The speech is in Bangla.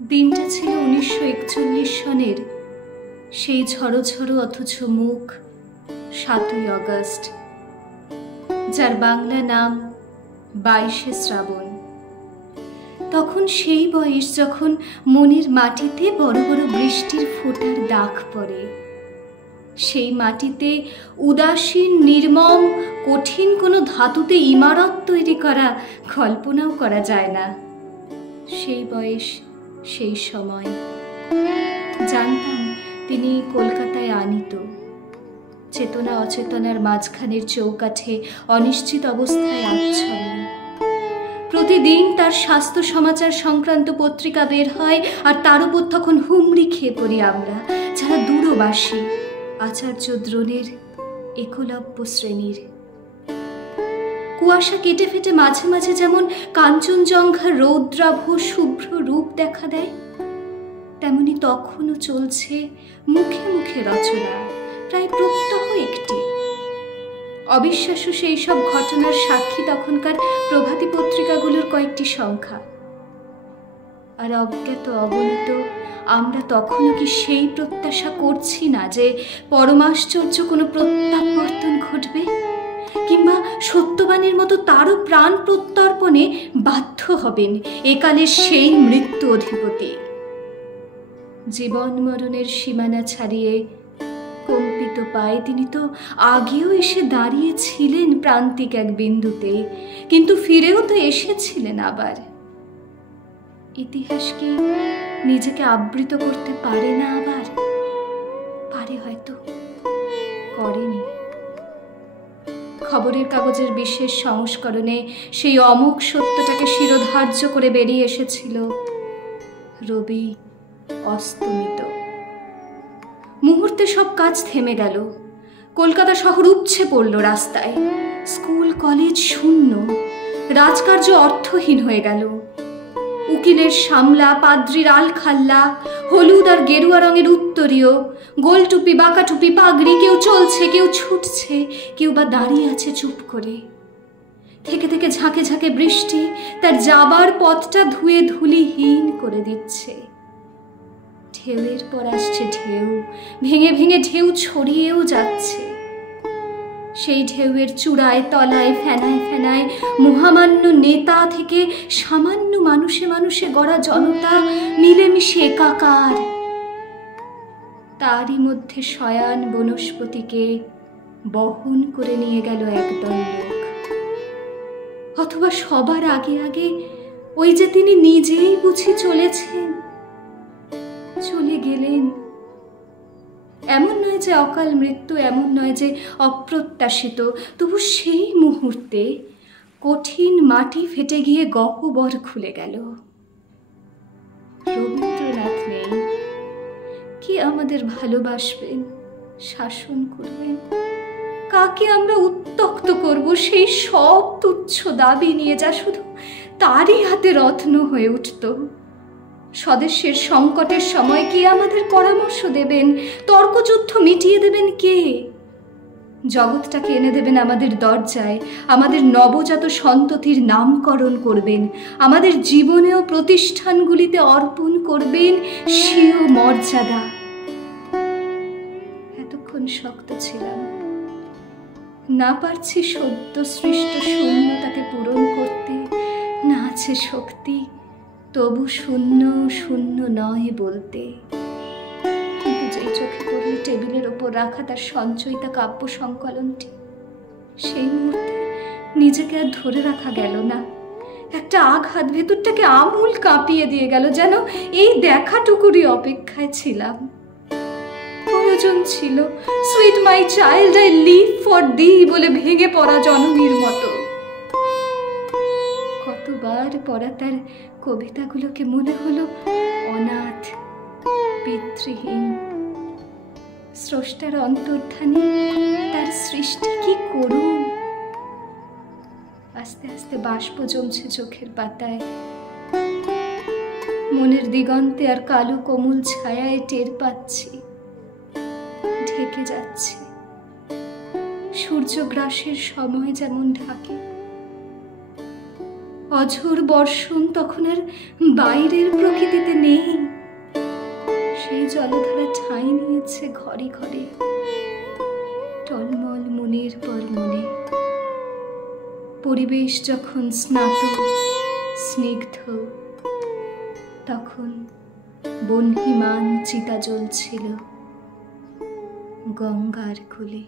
দিনটা ছিল 1941 সনের সেই ঝড়ো ঝড়ো অথচ মুখ 7ই অগস্ট, যার বাংলা নাম 22শে শ্রাবণ। তখন সেই বয়স যখন মনের মাটিতে বড় বড় বৃষ্টির ফোঁটার দাগ পড়ে। সেই মাটিতে উদাসীন নির্মম কঠিন কোনো ধাতুতে ইমারত তৈরি করা কল্পনাও করা যায় না। সেই বয়স, সেই সময়। জানতাম তিনি কলকাতায় আনিত, চেতনা অচেতনার মাঝখানের চৌকাঠে অনিশ্চিত অবস্থায় আচ্ছন্ন। প্রতিদিন তার স্বাস্থ্য সমাচার সংক্রান্ত পত্রিকা বের হয়, আর তার উপর তখন হুমড়ি খেয়ে পড়ি আমরা, যারা দূরবাসী, আচার্য দ্রোণের একলব্য শ্রেণীর। কুয়াশা কেটে ফেটে মাঝে মাঝে যেমন কাঞ্চনজঙ্ঘার রৌদ্রাভ শুভ্র রূপ দেখা দেয়, তেমনি তখনও চলছে মুখে মুখে রচনা, প্রায় প্রত্যহ একটি। অবিশ্বাস্য সেই সব ঘটনার সাক্ষী তখনকার প্রভাতী পত্রিকাগুলোর কয়েকটি সংখ্যা। আর অজ্ঞাত অগণিত আমরা তখনও কি সেই প্রত্যাশা করছি না যে পরমাশ্চর্য কোনো প্রত্যাবর্তন ঘটবে, কিংবা সত্যবানের মতো তারও প্রাণ প্রত্যর্পণে বাধ্য হবেন একালের সেই মৃত্যু অধিপতি। জীবন মরণের সীমানা ছাড়িয়ে কম্পিত পায়ে তিনি তো আগেও এসে দাঁড়িয়েছিলেন প্রান্তিক এক বিন্দুতে, কিন্তু ফিরেও তো এসেছিলেন আবার। ইতিহাস কি নিজেকে আবৃত করতে পারে না আবার? পারে হয়তো, করেনি। খবরের কাগজের বিশেষ সংস্করণে সেই অমোঘ সত্যটাকে শিরোধার্য করে বেরিয়ে এসেছিল রবি অস্তমিত। মুহূর্তে সব কাজ থেমে গেল। কলকাতা শহর উপছে পড়ল রাস্তায়। স্কুল কলেজ শূন্য, রাজকার্য অর্থহীন হয়ে গেল। উকিলের সামলা, পাদ্রির আলখাল্লা, হলুদ আর গেরুয়া রঙের উত্তরীয়, গোলটুপি, বাঁকাটুপি, পাগড়ি, কেউ চলছে, কেউ ছুটছে, কেউ বা দাঁড়িয়ে আছে চুপ করে। থেকে থেকে ঝাঁকে ঝাঁকে বৃষ্টি তার যাবার পথটা ধুয়ে ধুলিহীন করে দিচ্ছে। ঢেউয়ের পর আসছে ঢেউ, ভেঙে ভেঙে ঢেউ ছড়িয়েও যাচ্ছে। সেই ঢেউয়ের চূড়ায় তলায় ফেনায় ফেনায় মহামান্য নেতা থেকে সামান্য মানুষে মানুষে গড়া জনতা মিলেমিশে একাকার। তারই মধ্যে শয়ান বনস্পতিকে বহন করে নিয়ে গেল একদল লোক। অথবা সবার আগে আগে ওই যে তিনি নিজেই বুঝি চলেছেন, চলে গেলেন। এমন নয় যে অকাল মৃত্যু, এমন নয় যে অপ্রত্যাশিত, তবু সেই মুহূর্তে কঠিন মাটি ফেটে গিয়ে গহ্বর খুলে গেল। রবীন্দ্রনাথ নেই, কি আমাদের ভালোবাসবেন, শাসন করবেন? কাকে আমরা উত্ত্যক্ত করব সেই সব তুচ্ছ দাবি নিয়ে, যা শুধু তারই হাতে রত্ন হয়ে উঠত? স্বদেশের সংকটের সময় কে আমাদের পরামর্শ দেবেন? তর্কযুদ্ধ মিটিয়ে দেবেন কে? জগৎটাকে এনে দেবেন আমাদের দরজায়, আমাদের নবজাত সন্ততির নামকরণ করবেন, আমাদের জীবনে ও প্রতিষ্ঠানগুলিতে অর্পণ করবেন স্বীয় মর্যাদা। এতক্ষণ শক্ত ছিলাম, না পারছি সদ্য সৃষ্ট শূন্যতাকে পূরণ করতে, না আছে শক্তি তবু শূন্য শূন্য নয় বলতে। কিন্তু যেই চোখে পড়ল টেবিলের ওপর রাখা তার সঞ্চয়িতা কাব্য সংকলনটি, সেই মুহূর্তে নিজেকে আর ধরে রাখা গেল না। একটা আঘাত ভেতরটাকে আমূল কাঁপিয়ে দিয়ে গেল, যেন এই দেখাটুকুরই অপেক্ষায় ছিলাম। প্রয়োজন ছিল sweet my child, I live for the বলে ভেঙে পড়া জননীর মতো। কতবার পড়া তার কবিতাগুলোকে মনে হলো অনাথ, পিতৃহীন। স্রষ্টার অন্তর্ধানে তার সৃষ্টি কি করুণ। আস্তে আস্তে বাষ্প জমছে চোখের পাতায়, মনের দিগন্তে আর কালো কোমল ছায়ায় টের পাচ্ছি ঢেকে যাচ্ছে। সূর্যগ্রাসের সময় যেমন ঢাকে, অঝোর বর্ষণ তখন আর বাইরের প্রকৃতিতে নেই, সেই জলধারা ঠাঁই নিয়েছে ঘরে ঘরে, টলমল মনের পর মনে। পরিবেশ যখন স্নাত স্নিগ্ধ, তখন বহ্নিমান চিতা জ্বলছিল গঙ্গার কূলে।